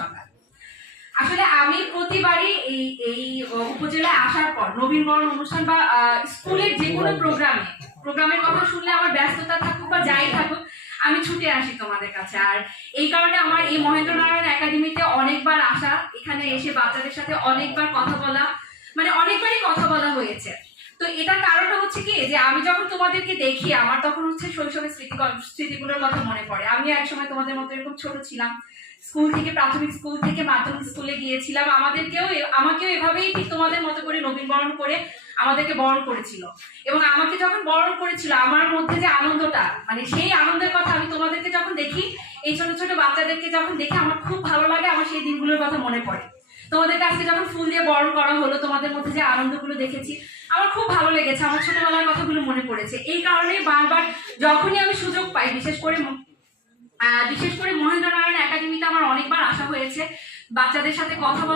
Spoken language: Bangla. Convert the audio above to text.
সকাল। আসলে আমি প্রতিবারই এই উপজেলায় আসার পর নবীনবরণ অনুষ্ঠান বা স্কুলের যে কোনো প্রোগ্রামের কথা শুনলে আমার ব্যস্ততা থাকুক বা যাই থাকুক, আমি ছুটে আসি তোমাদের কাছে। আর এই কারণে আমার এই মহেন্দ্রনারায়ণ একাডেমিতে অনেকবার আসা, এখানে এসে বাচ্চাদের সাথে অনেকবার কথা বলা, মানে অনেকবারই কথা বলা হয়েছে। তো এটার কারণটা হচ্ছে কি, যে আমি যখন তোমাদেরকে দেখি আমার তখন হচ্ছে শৈশবের স্মৃতিগুলোর কথা মনে পড়ে। আমি একসময় তোমাদের মতো এরকম ছোট ছিলাম, স্কুল থেকে প্রাথমিক স্কুল থেকে মাধ্যমিক স্কুলে গিয়েছিলাম। আমাকেও এভাবেই ঠিক তোমাদের মতো করে নবীনবরণ করে আমাদেরকে বরণ করেছিল। এবং আমাকে যখন বরণ করেছিল, আমার মধ্যে যে আনন্দটা, মানে সেই আনন্দের কথা আমি তোমাদেরকে যখন দেখি, এই ছোট ছোট বাচ্চাদেরকে যখন দেখি, আমার খুব ভালো লাগে, আমার সেই দিনগুলোর কথা মনে পড়ে। তোমাদেরকে আজকে যখন ফুল দিয়ে বরণ করা হলো, তোমাদের মধ্যে যে আনন্দগুলো দেখেছি, আমার খুব ভালো লেগেছে, আমার ছোটবেলার কথাগুলো মনে পড়েছে। এই কারণে বারবার যখনই আমি সুযোগ পাই, বিশেষ করে মহেন্দ্রনারায়ণ একাডেমিতে আমার অনেকবার আসা হয়েছে বাচ্চাদের সাথে কথা